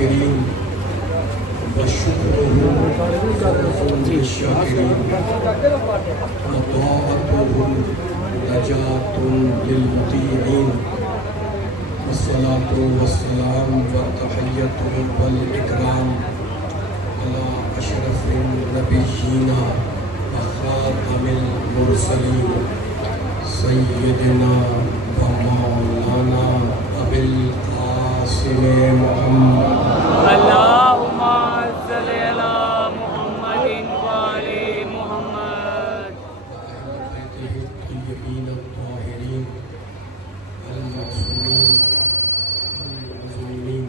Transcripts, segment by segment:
الذاکرین وشکرہ للشاکرین وطاعتہ نجات للمطیعین والصلاة والسلام والتحیۃ والاکرام علی اشرف النبیین وخاتم المرسلین سیدنا و مولانا ابی القاسم محمد اللهم صل على محمد وآل محمد وأهل بيته الطيبين الطاهرين المعصومين المظلومين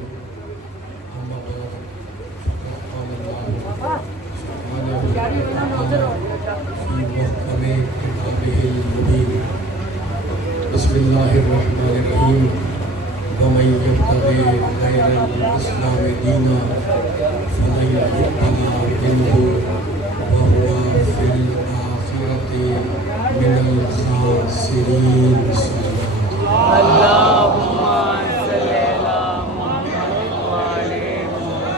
أما بعد فقد قال الله سبحانه وتعالى في محكم كتابه المبين بسم الله الرحمن الرحيم ومن يبتغي غير الإسلام دينا فلن يقبل منه وهو في الآخرة من الخاسرين. اللهم صل على محمد وآل محمد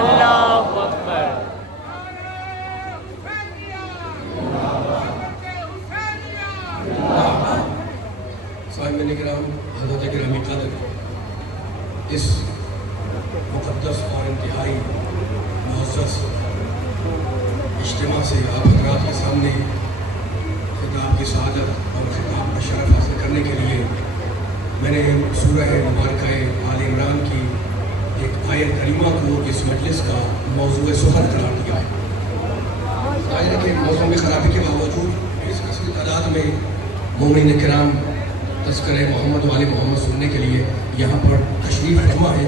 اللہ اکبر سامعین کرام، حضرت گرامی قدر، اس مقدس اور انتہائی معزز اجتماع سے آپ حضرات کے سامنے خطاب کی سعادت اور خطاب کا شرف حاصل کرنے کے لیے میں نے سورہ مبارکہ آل عمران کی ایک آیت کریمہ کو اس مجلس کا موضوع سخن قرار دیا ہے۔ ظاہر ہے کہ موسم خرابی کے باوجود اس کثیر تعداد میں مومنین کرام تذکرہ محمد و آل محمد سننے کے لیے یہاں پر تشریف فرما ہے۔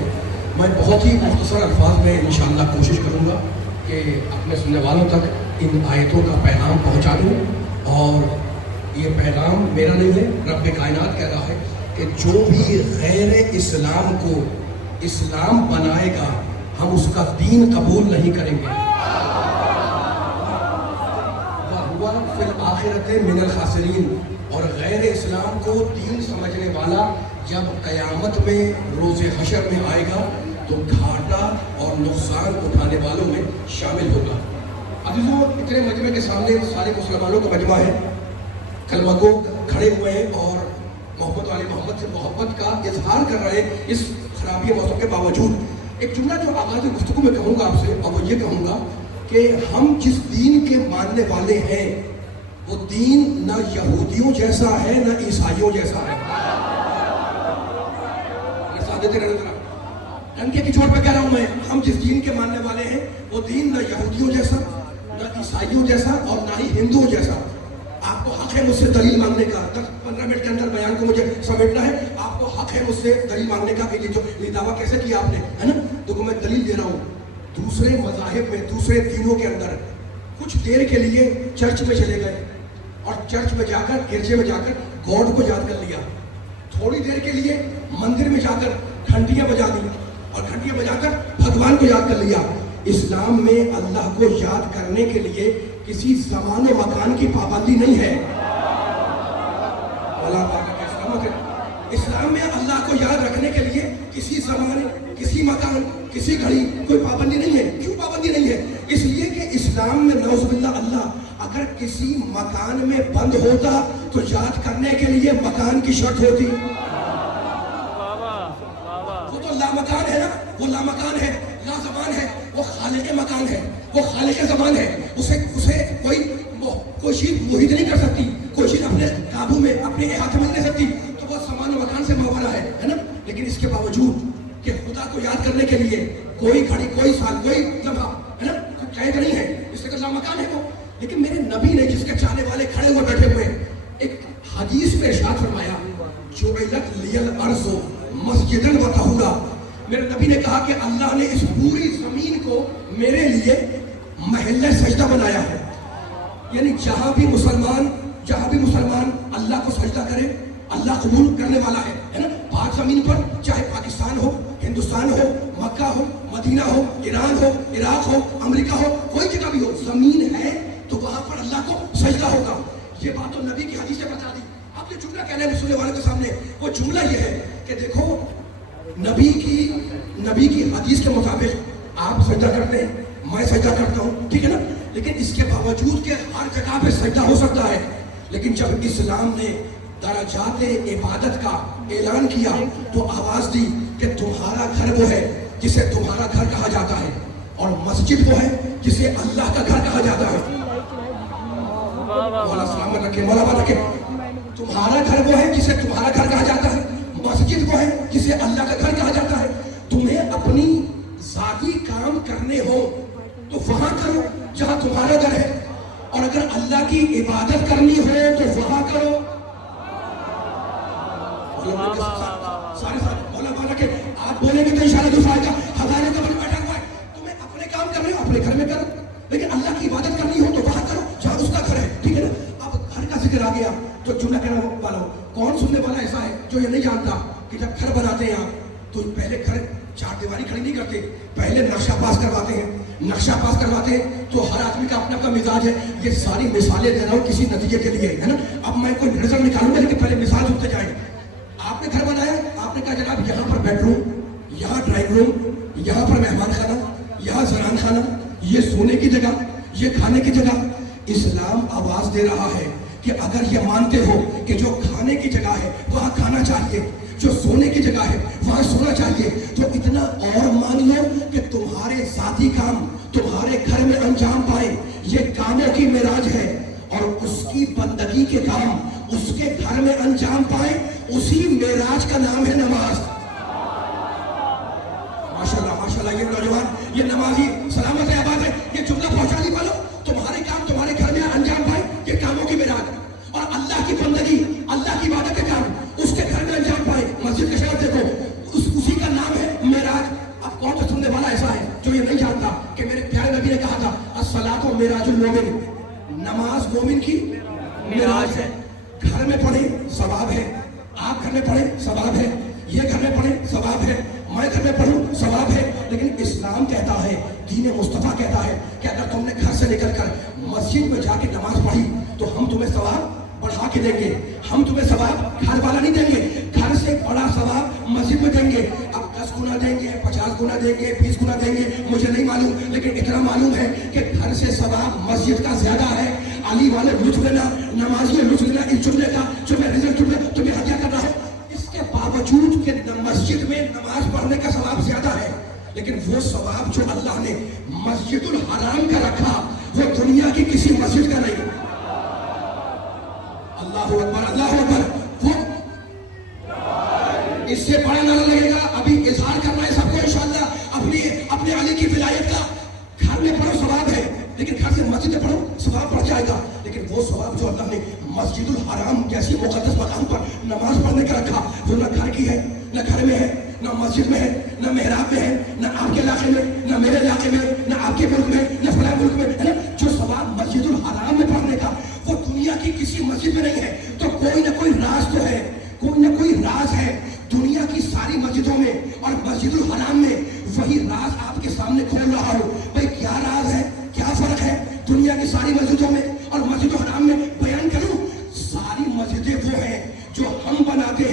میں بہت ہی مختصر الفاظ میں انشاءاللہ کوشش کروں گا کہ اپنے سننے والوں تک ان آیتوں کا پیغام پہنچا دوں، اور یہ پیغام میرا نہیں ہے، رب کائنات کہہ رہا ہے کہ جو بھی غیر اسلام کو اسلام بنائے گا ہم اس کا دین قبول نہیں کریں گے۔ وَهُوَ فِي الْآخِرَةِ مِنَ الْخَاسِرِينَ، اور غیر اسلام کو دین سمجھنے والا جب قیامت میں روز حشر میں آئے گا تو گھاٹا اور نقصان اٹھانے والوں میں شامل ہوگا۔ عزیزوں، اتنے مجمع کے سامنے سارے مسلمانوں کا مجمع ہے، کلمہ گو کھڑے ہوئے ہیں اور محمد علی محمد سے محبت کا اظہار کر رہے ہیں اس خرابی موسم کے باوجود۔ ایک جملہ جو آغاز گفتگو میں کہوں گا آپ سے، اور وہ یہ کہوں گا کہ ہم جس دین کے ماننے والے ہیں وہ دین نہ یہودیوں جیسا ہے نہ عیسائیوں جیسا ہے۔ ڈنکے کی چوٹ پہ کہہ رہا ہوں میں، ہم جس دین کے ماننے والے ہیں وہ دین نہ یہودیوں جیسا نہ عیسائیوں جیسا اور نہ ہی ہندوؤں جیسا۔ آپ کو حق ہے مجھ سے دلیل مانگنے کا، 10-15 منٹ کے اندر بیان کو مجھے سمیٹنا ہے۔ آپ کو حق ہے مجھ سے دلیل مانگنے کا کہ یہ دعویٰ کیسے کیا آپ نے، ہے نا؟ دیکھو میں دلیل دے رہا ہوں، دوسرے مذاہب میں دوسرے دینوں کے اندر کچھ دیر کے لیے چرچ میں چلے گئے اور چرچ میں جا کر گرجے میں جا کر گاڈ کو یاد کر لیا، تھوڑی دیر کے لیے مندر میں جا کر گھنٹیاں بجا دی اور گھنٹیاں بجا کر بھگوان کو یاد کر لیا۔ اسلام میں اللہ کو یاد کرنے کے لیے کسی زمان و مکان کی پابندی نہیں ہے۔ اسلام میں اللہ کو یاد رکھنے کے لیے کسی زمان، کسی مکان، کسی گھڑی کوئی پابندی نہیں ہے۔ کیوں پابندی نہیں ہے؟ اس لیے کہ اسلام میں نعوذ باللہ اللہ اگر کسی مکان میں بند ہوتا تو یاد کرنے کے لیے مکان کی شرط ہوتی۔ وہ تو لامکان ہے نا، وہ لامکان ہے، لا زمان ہے، وہ خالق مکان ہے، وہ خالق زمان ہے۔ اسے کوئی چیز محیط نہیں کر سکتی، کوئی چیز اپنے قابو میں اپنے احاطے میں نہیں لے سکتی، تو وہ زمان و مکان سے ماورا ہے نا۔ لیکن اس کے باوجود کہ خدا کو یاد کرنے کے لیے کوئی گھڑی، کوئی سال، کوئی لمحہ ہے نا قید نہیں ہے، اس لیے لامکان ہے وہ۔ لیکن میرے نبی نے جس کے چاہنے والے کھڑے ہوئے بیٹھے ہوئے ایک حدیث میں ارشاد فرمایا، جعلت لی الارض مسجدا و طہورا، میرے نبی نے کہا کہ اللہ نے اس پوری زمین کو میرے لیے محل سجدہ بنایا ہے۔ یعنی جہاں بھی مسلمان اللہ کو سجدہ کرے اللہ قبول کرنے والا ہے نا۔ پاک زمین پر چاہے پاکستان ہو، ہندوستان ہو، مکہ ہو، مدینہ ہو، ایران ہو، عراق ہو، امریکہ ہو، کوئی جگہ بھی ہو، زمین ہے تو وہاں پر اللہ کو سجدہ ہوگا۔ یہ بات تو نبی کی حدیث سے بتا دی۔ اب جو جملہ کہنا ہے سننے والوں کے سامنے، وہ جملہ یہ ہے کہ دیکھو نبی کی حدیث کے مطابق آپ سجدہ کرتے ہیں، میں سجدہ کرتا ہوں، ٹھیک ہے نا، لیکن اس کے باوجود کہ ہر جگہ پہ سجدہ ہو سکتا ہے، لیکن جب اسلام نے درجات عبادت کا اعلان کیا تو آواز دی کہ تمہارا گھر وہ ہے جسے تمہارا گھر کہا جاتا ہے، اور مسجد وہ ہے جسے اللہ کا گھر کہا جاتا ہے۔ مولا سلامت رکھے، مولا بات رکھے۔ تمہارا گھر وہ ہے جسے تمہارا گھر کہا جاتا ہے، مسجد وہ ہے جسے اللہ کا گھر کہا جاتا ہے۔ تمہیں اپنی ذاتی کام کرنے ہو تو وہاں کرو جہاں تمہارا گھر ہے، اور اگر اللہ کی عبادت کرنی ہو تو وہاں کرو۔ مولا بات رکھے، آپ بولیں گے تو انشاءاللہ دوسرا آئے گا، ہزارے کا بن بیٹھا ہوا ہے، تمہیں اپنے کام کرنے ہو اپنے گھر میں کرو، لیکن اللہ کی عبادت کرنی ہو تو وہاں کرو جہاں اس کا گھر ہے، ٹھیک ہے نا۔ اب گھر کا ذکر آ گیا تو جملہ کہنے والا ہوں، کون سننے والا ایسا ہے جو یہ نہیں جانتا کہ جب گھر بناتے ہیں آپ تو پہلے گھر چار دیواری کھڑی نہیں کرتے، پہلے نقشہ پاس کرواتے ہیں۔ نقشہ پاس کرواتے ہیں تو ہر آدمی کا اپنا اپنا مزاج ہے۔ یہ ساری مثالیں دے رہا ہوں کسی نتیجے کے لیے، ہے نا۔ اب میں کوئی نظر نکالوں گا لیکن پہلے مثال سنتے جائیں۔ آپ نے گھر بنایا، آپ نے کہا جناب یہاں پر بیڈ روم، یہاں ڈرائنگ روم، یہاں پر مہمان خانہ، یہاں زنان خانہ، یہ سونے کی جگہ، یہ کھانے کی جگہ۔ اسلام آواز دے رہا ہے کہ اگر یہ مانتے ہو کہ جو کھانے کی جگہ ہے وہاں کھانا چاہیے، جو سونے کی جگہ ہے وہاں سونا چاہیے، تو اتنا اور مان لو کہ تمہارے ذاتی کام تمہارے گھر میں انجام پائے، یہ کاموں کی معراج ہے، اور اس کی بندگی کے کام اس کے گھر میں انجام پائے، اسی معراج کا نام ہے نماز۔ ماشاءاللہ ماشاءاللہ، یہ نوجوان، یہ نمازی سلامت ہے، آباد ہے، یہ جملہ پہنچا نہیں پالو، تمہارے کام تمہارے گھر میں انجام پائے، یہ کاموں کی معراج، اور اللہ کی بندگی، اللہ کی عبادت کے کام اس کے گھر میں انجام پائے۔ مسجد کا شرط دیکھو، اسی کا نام ہے معراج۔ اب کون سا سننے والا ایسا ہے جو یہ نہیں جانتا کہ میرے پیارے نبی نے کہا تھا الصلاۃ معراج المومن، نماز مومن کی معراج ہے۔ گھر میں پڑھیں ثواب ہے، آپ گھر میں پڑھیں ثواب ہے، یہ گھر میں پڑھیں ثواب ہے، میں گھر میں پڑھوں ثواب ہے، لیکن اسلام کہتا ہے، دین مصطفیٰ کہتا ہے کہ اگر تم نے گھر سے نکل کر مسجد میں جا کے نماز پڑھی تو ہم تمہیں ثواب بڑھا کے دیں گے، ہم تمہیں ثواب گھر والا نہیں دیں گے، گھر سے بڑا ثواب مسجد میں دیں گے۔ اب 10 گنا دیں گے، 50 گنا دیں گے، 20 گنا دیں گے، مجھے نہیں معلوم، لیکن اتنا معلوم ہے کہ گھر سے ثواب مسجد کا زیادہ ہے۔ علی والے لطف لینا، نمازی لطف لینا اس جملے کا جو میں رزلٹ تمہیں ہدیہ کر رہا ہوں، اس کے باوجود کہ مسجد میں نماز پڑھنے کا ثواب زیادہ ہے، لیکن وہ ثواب جو اللہ نے مسجد الحرام کا رکھا وہ دنیا کی کسی مسجد کا نہیں۔ اللہ اکبر، اللہ اکبر۔ وہ اس سے بڑا نعرہ لگے گا، ابھی اظہار کرنا ہے سب کو انشاءاللہ اپنے علی کی ولایت کا۔ گھر میں پڑھو ثواب ہے، لیکن گھر سے مسجد میں پڑھو ثواب بڑھ جائے گا، لیکن وہ ثواب جو اللہ نے مسجد الحرام جیسی مقدس مقام پر نماز پڑھنے کا رکھا وہ نہ گھر کی ہے، نہ گھر میں ہے، نہ مسجد میں ہے، نہ محراب میں ہے، نہ آپ کے علاقے میں، نہ میرے علاقے میں، نہ آپ کے ملک میں، نہ فلاں ملک میں، ہے نا۔ جو ثواب مسجد الحرام میں پڑھنے کا وہ دنیا کی کسی مسجد میں نہیں ہے۔ تو کوئی نہ کوئی راز تو ہے، کوئی نہ کوئی راز ہے دنیا کی ساری مسجدوں میں اور مسجد الحرام میں، وہی راز آپ کے سامنے کھول رہا ہوں۔ بھائی کیا راز ہے، کیا فرق ہے دنیا کی ساری مسجدوں میں اور مسجد الحرام میں؟ بیان کروں، ساری مسجدیں وہ ہیں جو ہم بناتے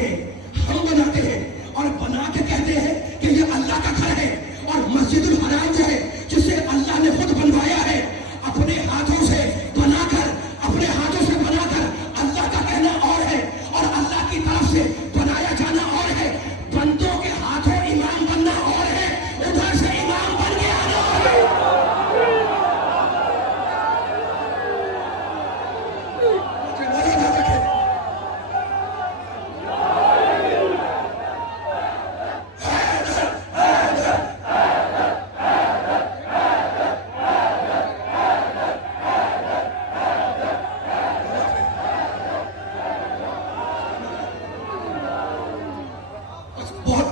ہیں اور بنا کے کہتے ہیں کہ یہ اللہ کا گھر ہے، اور مسجد الحرام جو ہے جسے اللہ نے خود بنوایا ہے اپنے ہاتھوں سے بنا کر، اللہ کا کہنا اور ہے اور اللہ کی طرف سے بنایا جانا اور ہے، بندوں کے ہاتھوں امام بننا اور ہے، ادھر سے امام بن کے آنا اور ہے۔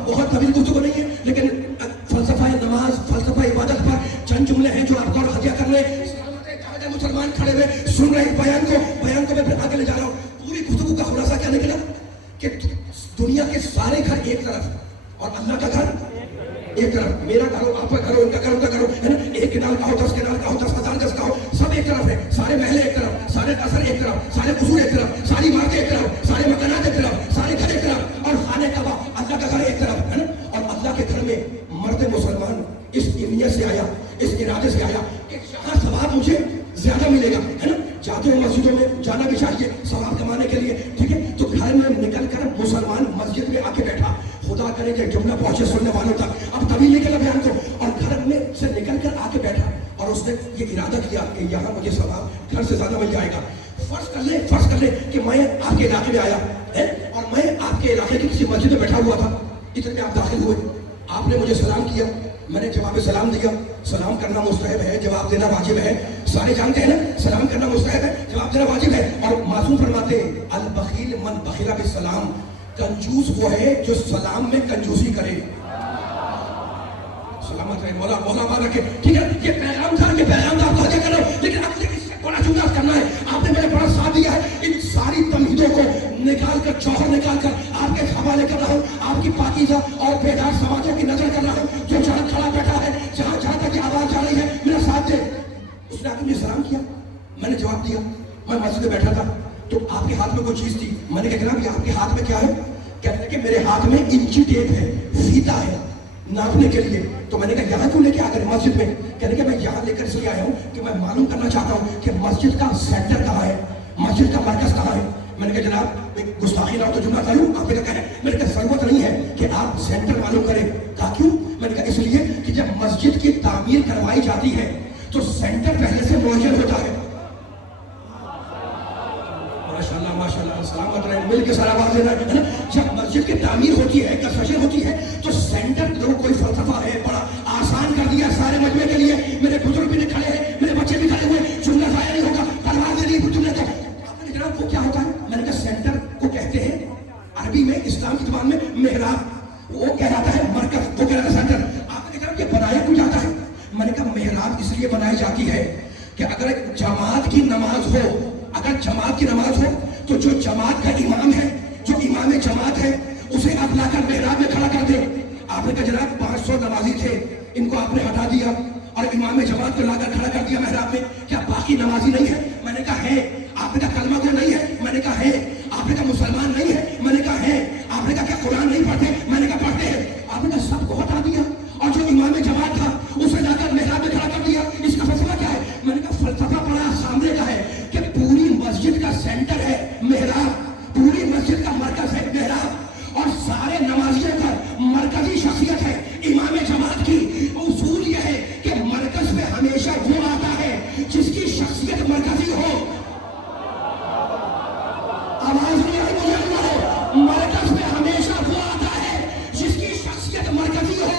بہت طویل گفتگو نہیں ہے، لیکن فلسفہ نماز، فلسفہ عبادت پر چند جملے ہیں جو آپ کو ہدیہ کر لیں۔ مسلمان کھڑے ہوئے سن رہے ہیں بیان کو میں پھر آگے لے جا رہا ہوں۔ پوری گفتگو کا خلاصہ کیا نکلا کہ دنیا کے سارے گھر ایک طرف اور اللہ کا گھر ایک طرف، میرا گھر ہو، آپ کا گھر ہو، ان کا گھر، ان کا گھر ہو، ہے نا، ایک کنال کا ہو، 10 کنال کا ہو، 10,000 گز کا ہو، سب ایک طرف ہے، سارے محلے ایک طرف، سارے اثر ایک طرف، سارے قصور ایک طرف، ساری عمارتیں ایک طرف، سارے مکانات ایک طرف، سارے گھر ایک طرف، اور خانے کعبہ اللہ کا گھر ایک طرف، ہے نا۔ سے آیا, اس ارادے سے آیا کہ یہاں ثواب مجھے زیادہ ملے گا, ہے نا. جاتے ہیں مسجدوں میں, جانا بھی چاہیے ثواب کمانے کے لیے, ٹھیک ہے. تو گھر میں نکل کر مسلمان مسجد میں آ کے بیٹھا, خدا کرے کہ جملہ پہنچے سننے والوں تک, اب تبھی نکلا بیان کو, اور گھر میں سے نکل کر آ کے بیٹھا اور اس نے یہ ارادہ کیا کہ یہاں مجھے ثواب گھر سے زیادہ مل جائے گا. فرض کر لیں کہ میں آپ کے علاقے میں آیا ہے اور میں آپ کے علاقے کی کسی مسجد میں بیٹھا ہوا تھا, اتنے میں آپ داخل ہوئے, آپ نے مجھے سلام کیا, میں نے جواب سلام دیا. سلام کرنا مستحب ہے, جواب دینا واجب ہے, سارے جانتے ہیں نا, سلام کرنا مستحب ہے, جواب دینا واجب ہے. اور معصوم فرماتے ہیں البخیل من بخل بالسلام, کنجوس وہ ہے جو سلام میں کنجوسی کرے. سلامت رہے, مولا بات رکھے, ٹھیک ہے. یہ پیغام تھا آپ کو کر رہا ہوں, لیکن اب مجھے اس سے بڑا جملہ کرنا ہے. آپ نے میرے بڑا ساتھ دیا ہے, ان ساری تمہیدوں کو نکال کر, جوہر نکال کر آپ کے حوالے کر رہا ہوں. آپ کی پاکیزہ اور بیدار سماجوں کی نظر کر رہا ہوں, جو جہاں کھڑا بیٹھا ہے, جہاں تک یہ آواز جا رہی ہے, میرا ساتھ دے. اس نے آ کے مجھے سلام کیا, میں نے جواب دیا. میں مسجد میں بیٹھا تھا تو آپ کے ہاتھ میں کوئی چیز تھی, میں نے کہا جناب یہ آپ کے ہاتھ میں کیا ہے؟ کہتے ہیں کہ میرے ہاتھ میں انچی ٹیپ ہے, فیتا ہے ناپنے کے لیے. تو میں نے کہا یہاں کیوں لے کے آ گئے مسجد میں؟ کہنے کہ میں یہاں لے کر اس لیے آیا ہوں کہ میں معلوم کرنا چاہتا ہوں کہ مسجد کا سینٹر کہاں ہے, مسجد کا مرکز کہاں ہے. میں نے کہا جناب گستاخی نہ ہو تو جملہ کروں, آپ نے کہا میں نے کہا ضرورت نہیں ہے کہ آپ سینٹر معلوم کریں. کہا کیوں؟ میں نے کہا اس لیے کہ جب مسجد کی تعمیر کروائی جاتی ہے تو سینٹر پہلے سے معین ہوتا ہے. ماشاءاللہ سلامت رہے, مل کے سارا آواز دینا ہے نا. جب مسجد کی تعمیر ہوتی ہے, کنسٹرکشن ہوتی ہے, تو سینٹر جو کوئی فلسفہ ہے بڑا آسان کر دیا سارے مجمع کے لیے. میرے بزرگ بھی کھڑے ہیں, میرے بچے بھی کھڑے ہوئے, جملہ ضائع نہیں ہوگا, پرواز نہیں جملے کو. آپ نے جناب وہ کیا ہوتا ہے؟ میں نے کہا سینٹر کو کہتے ہیں عربی میں, اسلام کی زبان میں محراب, وہ کہلاتا ہے مرکز, وہ کہلاتا ہے سینٹر. آپ نے کہا کہ بنایا کیوں جاتا ہے؟ میں نے کہا محراب اس لیے بنائی جاتی ہے کہ اگر جماعت کی نماز ہو, اگر جماعت کی نماز ہو تو جو جماعت کا امام ہے, جو امام جماعت ہے, اسے آپ لا کر محراب میں کھڑا کر دے. آپ نے کہا جناب 500 نمازی تھے, ان کو آپ نے ہٹا دیا اور امام جماعت کو لا کر کھڑا کر دیا محراب میں, کیا باقی نمازی نہیں ہے؟ میں نے کہا ہے. آپ نے کہا کلمہ گو نہیں ہے؟ میں نے کہا ہے. آپ نے کہا مسلمان نہیں ہے؟ میں نے کہا ہے. آپ نے کہا کیا قرآن نہیں پڑھتے؟ میں نے کہا پڑھتے ہیں. آپ نے کہا سب کو ہٹا دیا اور جو امام جماعت تھا اسے لا کر محراب میں کھڑا کر دیا, اس کا فلسفہ کیا ہے؟ میں نے کہا فلسفہ بڑا سامنے کا ہے کہ پوری مسجد کا سینٹر ہے محراب, پوری مسجد کا مرکز ہے محراب, اور سارے نمازیوں کا مرکزی شخصیت ہے امام جماعت کی. اصول یہ ہے کہ مرکز میں ہمیشہ وہ آتا ہے جس کی شخصیت مرکزی ہو. آواز نہیں آئی مجھے, مرکز میں ہمیشہ وہ آتا ہے جس کی شخصیت مرکزی ہو.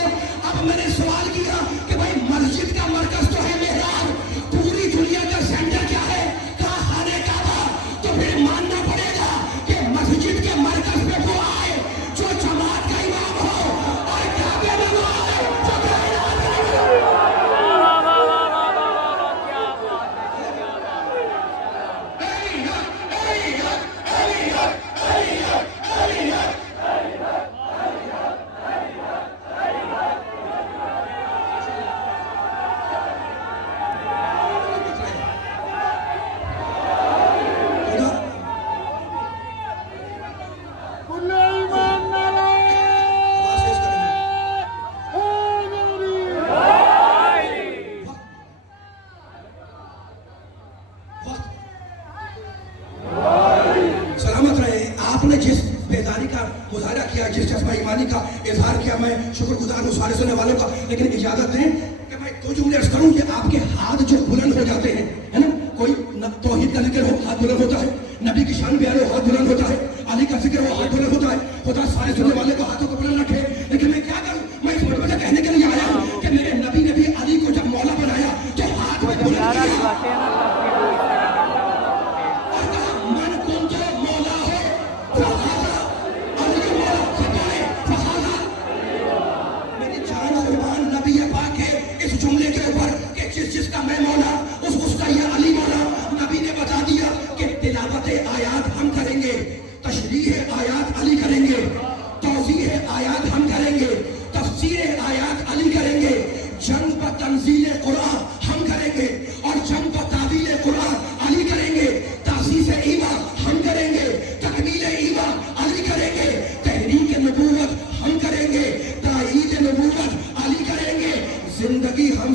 اب میں نے سوال کیا کہ بھائی مسجد کا مرکز تو ہے محراب, پوری دنیا کا سینٹر کیا ہے؟ کہا خانہ کعبہ. تو پھر ماننا پڑے گا کہ مسجد کے مرکز میں وہ آئے جو جماعت کا امام ہو, اور کعبے میں وہ آئے جو کائنات کا امام ہو. سلامت رہے. آپ نے جس بیداری کا مظاہرہ کیا, جس جذبہ ایمانی کا اظہار کیا, میں شکر گزار ہوں سارے سننے والوں کا. لیکن اجازت دیں کہ میں دو جملے عرض کروں کہ آپ کے ہاتھ جو بلند ہو جاتے ہیں, ہے نا, کوئی توحید کا ذکر ہو ہاتھ بلند ہوتا ہے, نبی کی شان بیان ہو ہاتھ بلند ہوتا ہے, علی کا ذکر ہو ہاتھ بلند ہوتا ہے. خدا سارے سننے والے کو ہاتھوں کو بلند رکھے. لیکن میں کیا کروں, میں اس مرتبہ سے کہنے کے لیے آیا ہوں کہ میرے نبی نے بھی علی کو جب مولا بنایا تو ہاتھ میں بلند کیا اور کہا من کنت مولا ہو علی مولا ستائے فخذا. میری جان اور ایمان نبی پاک ہے اس جملے کے اوپر کہ جس کا میں مولا اس کا یہ علی مولا. نبی نے بتا دیا کہ تلاوت آیات ہم کریں گے, تشریح آیات علی کریں گے, توضیح آیات ہم کریں گے, تفسیر آیات علی کریں گے, جنگ پر تنزیل قرآن ہم کریں گے, اور جنگ پر تعویل قرآن علی کریں گے, تاسیس ایمان ہم کریں گے, تکمیل ایمان علی کریں گے, تحریک نبوت ہم کریں گے, تائید نبوت علی کریں گے. زندگی ہم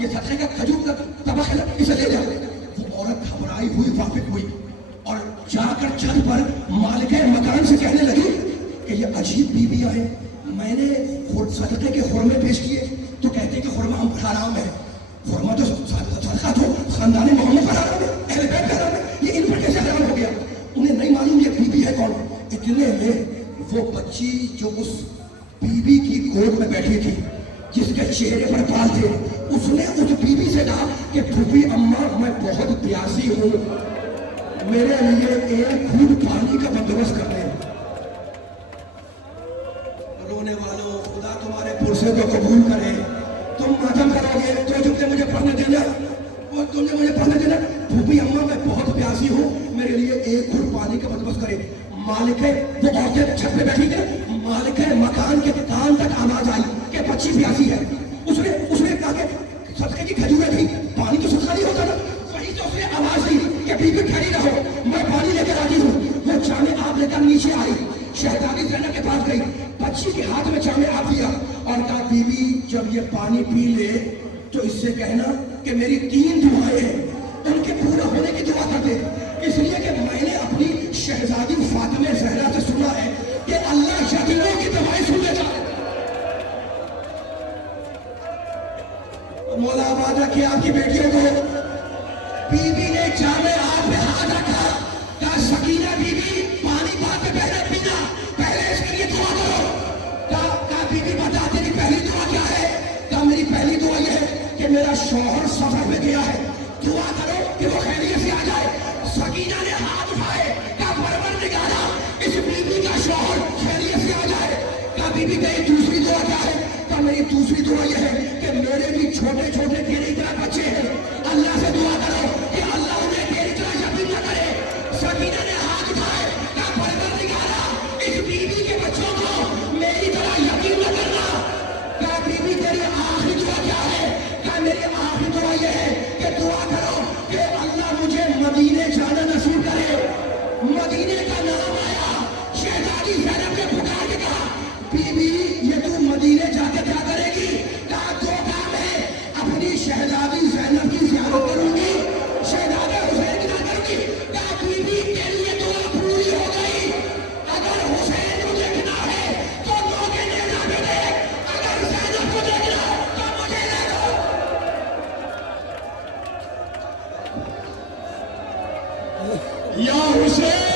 یہ صدقے کا کھجور کا طبق ہے, اسے لے جا. وہ عورت گھبرائی ہوئی واقف ہوئی اور جا کر چھت پر مالکہ مکان سے کہنے لگی کہ یہ عجیب بیویاں ہیں, میں نے صدقے کے خرمے پیش کیے تو کہتے ہیں کہ خرمہ ہم پر حرام ہے, خرمہ تو صدقہ تو خاندان محمد پر حرام ہے, اہل بیت پر حرام ہے, یہ ان پر کیسے حرام ہو گیا؟ انہیں نہیں معلوم یہ بیوی ہے کون. اتنے میں وہ بچی جو اس بیوی کی گود میں بیٹھی تھی, جس کے چہرے پر بال تھے, اس نے اس بیوی سے کہا کہ پھوپھی اماں میں بہت پیاسی ہوں, میرے لیے ایک گھونٹ پانی کا بندوبست کر دیں. رونے والوں, خدا تمہارے پرسے کو قبول کرے. تم ماتم کرو گے تو جملے مجھے پڑھنے دینا, وہ تمہیں مجھے پڑھنے دینا. پھوپھی اماں میں بہت پیاسی ہوں, میرے لیے ایک گھونٹ پانی کا بندوبست کرے. مالکے وہ عورتیں چھت پہ بیٹھی تھی, مالکے مکان کے کان تک آواز آئی کہ بچی پیاسی ہے. اس نے کہا کہ صدقے کی کھجوریں تھی, پانی تو صدقہ نہیں ہوتا نا. وہیں تو اس نے آواز دی کہ بیوی ٹھہری رہو, میں پانی لے کر آتی ہوں. وہ جامع آب لے کر نیچے آئی, شہزادی زینب کے پاس گئی, بچی کے ہاتھ میں جامع آب دیا اور کہا بیوی جب یہ پانی پی لے تو اس سے کہنا کہ میری 3 دعائیں ہیں, ان کے پورا ہونے کی دعا کر دے. اس لیے کہ میں نے اپنی شہزادی فاطمہ زہرا سے سنا ہے کہ اللہ یتیموں کی دعائیں سن لیتا ہے. مولا آباد رکھے آپ کی بیٹیوں کو. بیوی نے جامع آب میں ہاتھ رکھا, کہا سکینہ بیوی پانی پا کے پہلے پینا, پہلے اس کے لیے دعا کرو. کہا بیوی بتا تیری پہلی دعا کیا ہے؟ کہا میری پہلی دعا یہ ہے کہ میرا شوہر سفر میں گیا ہے, دعا کرو کہ وہ خیریت سے آ جائے. سکینہ نے ہاتھ اٹھائے, کہا پروردگارا اس بیوی کا شوہر خیریت سے آ جائے. کہا بیوی گئی دوسری دعا کیا ہے؟ کہا میری دوسری دعا یہ ہے کہ میرے بھی چھوٹے چھوٹے تیری طرح بچے ہیں, اللہ سے دعا کرو کہ اللہ انہیں تیری طرح یتیم نہ کرے. سکینہ نے ہاتھ اٹھائے, کہا پروردگارا اس بیوی کے بچوں کو میری طرح یتیم نہ کرنا. کہا بیوی تیری آخری دعا کیا ہے؟ کہا میری آخری دعا یہ ہے کہ دعا کرو کہ اللہ مجھے مدینے جانا نصیب کرے. مدینے کا نام آیا, شہزادی زینب نے پکار کے کہا بیوی یہ تو مدینے جا کے کیا کرے گی؟ کہا 2 کام ہے, اپنی شہزادی زینب کی زیارت کروں گی, شہزادہ حسین کی زیارت کروں گی. کہا بیوی تیری یہ دعا پوری ہو گئی, اگر حسین کو دیکھنا ہے تو لوگ نیزہ پہ دیکھ, اگر زینب کو دیکھنا ہے تو مجھے لے لو. یا حسین